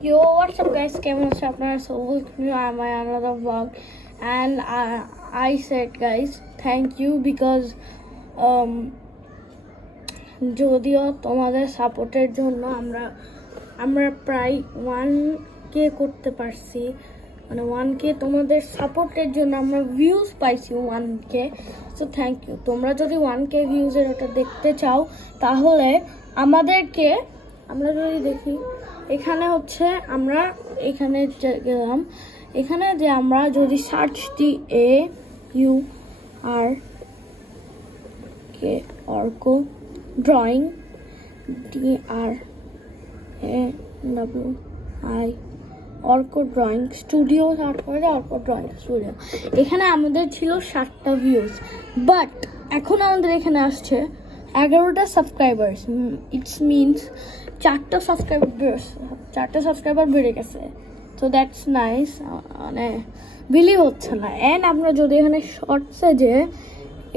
Yo, what's up, guys? Kevan is আপনারা so welcome to my another vlog, and I said, guys, thank you because যদিও তোমাদের সাপোর্টের জন্য আমরা প্রায় 1K করতে পারছি, মানে 1K তোমাদের সাপোর্টের জন্য আমরা ভিউজ পাইছি 1K। So thank you. তোমরা যদি 1K ভিউজের ওটা দেখতে চাও তাহলে আমাদেরকে, আমরা যদি দেখি এখানে হচ্ছে আমরা এখানে গেলাম, এখানে যে আমরা যদি সার্চ দিই AURK Arko drawing DRAWI Arko drawing studio search করে অর্ক ড্রয়িং স্টুডিও, এখানে আমাদের ছিল 7টা ভিউজ, বাট এখন আমাদের এখানে আসছে 11টা সাবস্ক্রাইবার্স। ইটস মিনস 4টা সাবস্ক্রাইবার বেড়ে গেছে। তো দ্যাটস নাইস, মানে বিলিভ হচ্ছে না। অ্যান্ড আমরা যদি এখানে শর্টসে যে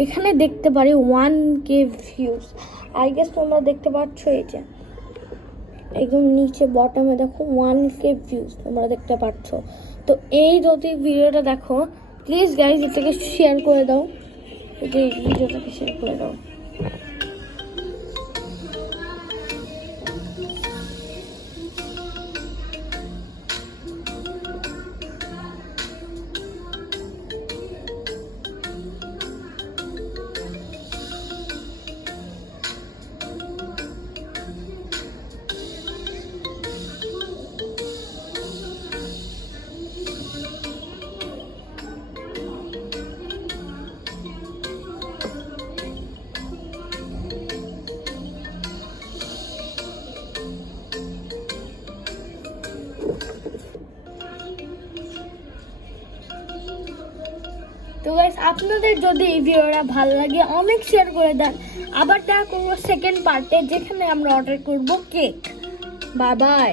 এখানে দেখতে পারি 1K ভিউজ, আই গেস তোমরা দেখতে পাচ্ছ, এই যে একদম নিচে বটমে দেখো 1K ভিউজ তোমরা দেখতে পাচ্ছ। তো এই যদি ভিডিওটা দেখো, প্লিজ গাইজ এটাকে শেয়ার করে দাও, এই ভিডিওটাকে শেয়ার করে দাও। তো গাইস, আপনাদের যদি এই ভিডিওটা ভালো লাগে অনেক শেয়ার করে দেন। আবার দেখা করবো সেকেন্ড পার্টে, যেখানে আমরা অর্ডার করব কেক। Bye bye.